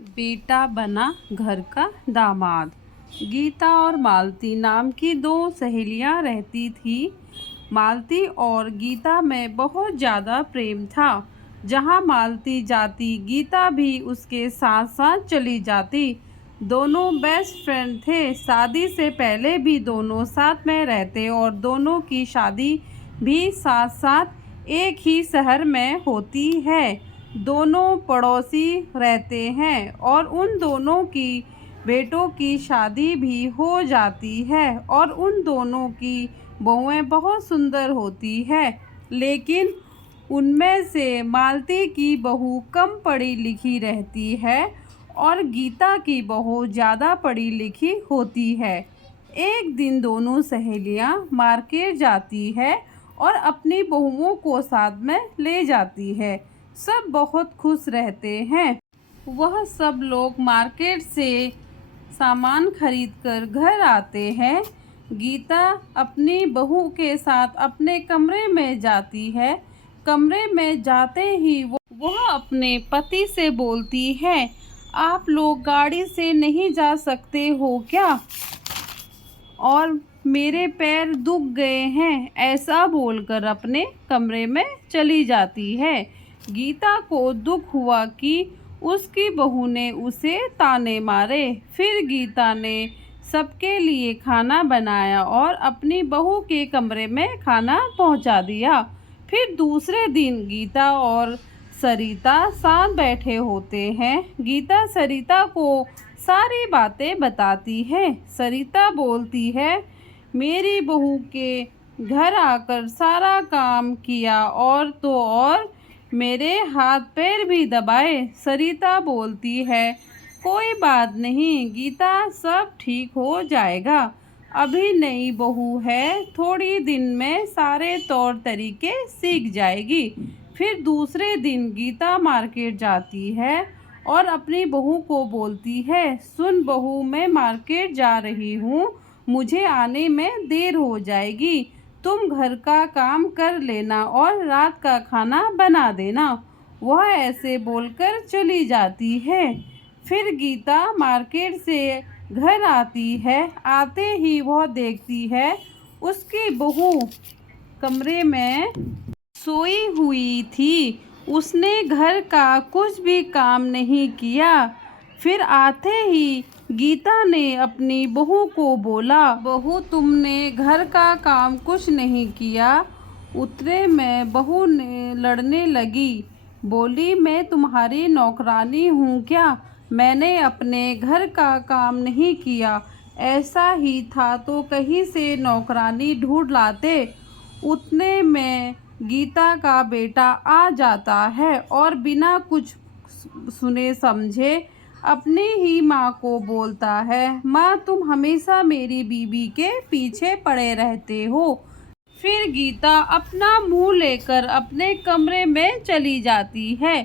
बेटा बना घर का दामाद। गीता और मालती नाम की दो सहेलियां रहती थी। मालती और गीता में बहुत ज़्यादा प्रेम था। जहाँ मालती जाती गीता भी उसके साथ साथ चली जाती। दोनों बेस्ट फ्रेंड थे। शादी से पहले भी दोनों साथ में रहते और दोनों की शादी भी साथ साथ एक ही शहर में होती है। दोनों पड़ोसी रहते हैं और उन दोनों की बेटों की शादी भी हो जाती है और उन दोनों की बहुएं बहुत सुंदर होती है। लेकिन उनमें से मालती की बहू कम पढ़ी लिखी रहती है और गीता की बहू ज़्यादा पढ़ी लिखी होती है। एक दिन दोनों सहेलियां मार्केट जाती है और अपनी बहुओं को साथ में ले जाती है। सब बहुत खुश रहते हैं। वह सब लोग मार्केट से सामान खरीदकर घर आते हैं। गीता अपनी बहू के साथ अपने कमरे में जाती है। कमरे में जाते ही वह अपने पति से बोलती है, आप लोग गाड़ी से नहीं जा सकते हो क्या? और मेरे पैर दुख गए हैं, ऐसा बोलकर अपने कमरे में चली जाती है। गीता को दुख हुआ कि उसकी बहू ने उसे ताने मारे। फिर गीता ने सबके लिए खाना बनाया और अपनी बहू के कमरे में खाना पहुंचा दिया। फिर दूसरे दिन गीता और सरिता साथ बैठे होते हैं। गीता सरिता को सारी बातें बताती है। सरिता बोलती है, मेरी बहू के घर आकर सारा काम किया और तो और मेरे हाथ पैर भी दबाए। सरिता बोलती है, कोई बात नहीं गीता, सब ठीक हो जाएगा। अभी नई बहू है, थोड़ी दिन में सारे तौर तरीके सीख जाएगी। फिर दूसरे दिन गीता मार्केट जाती है और अपनी बहू को बोलती है, सुन बहू, मैं मार्केट जा रही हूँ, मुझे आने में देर हो जाएगी। तुम घर का काम कर लेना और रात का खाना बना देना। वह ऐसे बोलकर चली जाती है। फिर गीता मार्केट से घर आती है। आते ही वह देखती है उसकी बहू कमरे में सोई हुई थी। उसने घर का कुछ भी काम नहीं किया। फिर आते ही गीता ने अपनी बहू को बोला, बहू तुमने घर का काम कुछ नहीं किया। उतरे में बहू ने लड़ने लगी, बोली, मैं तुम्हारी नौकरानी हूँ क्या? मैंने अपने घर का काम नहीं किया। ऐसा ही था तो कहीं से नौकरानी ढूंढ लाते। उतने में गीता का बेटा आ जाता है और बिना कुछ सुने समझे अपनी ही माँ को बोलता है, माँ तुम हमेशा मेरी बीवी के पीछे पड़े रहते हो। फिर गीता अपना मुंह लेकर अपने कमरे में चली जाती है।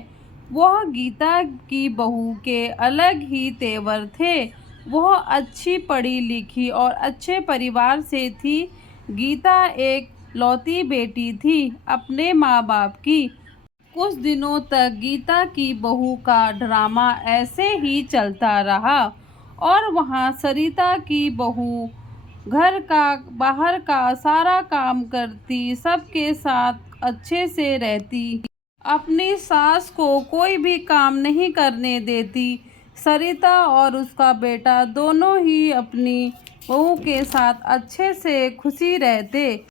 वह गीता की बहू के अलग ही तेवर थे। वह अच्छी पढ़ी लिखी और अच्छे परिवार से थी। गीता एक लौती बेटी थी अपने माँ बाप की। कुछ दिनों तक गीता की बहू का ड्रामा ऐसे ही चलता रहा और वहाँ सरिता की बहू घर का बाहर का सारा काम करती, सबके साथ अच्छे से रहती, अपनी सास को कोई भी काम नहीं करने देती। सरिता और उसका बेटा दोनों ही अपनी बहू के साथ अच्छे से खुशी रहते।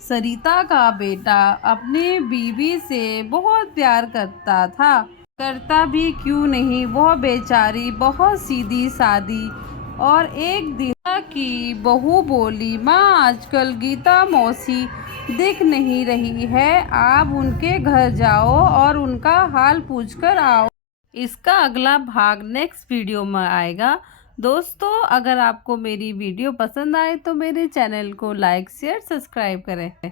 सरिता का बेटा अपनी बीवी से बहुत प्यार करता था। करता भी क्यों नहीं, वह बेचारी बहुत सीधी सादी। और एक दिन की बहू बोली, माँ आजकल गीता मौसी दिख नहीं रही है, आप उनके घर जाओ और उनका हाल पूछकर आओ। इसका अगला भाग नेक्स्ट वीडियो में आएगा। दोस्तों, अगर आपको मेरी वीडियो पसंद आए तो मेरे चैनल को लाइक शेयर सब्सक्राइब करें।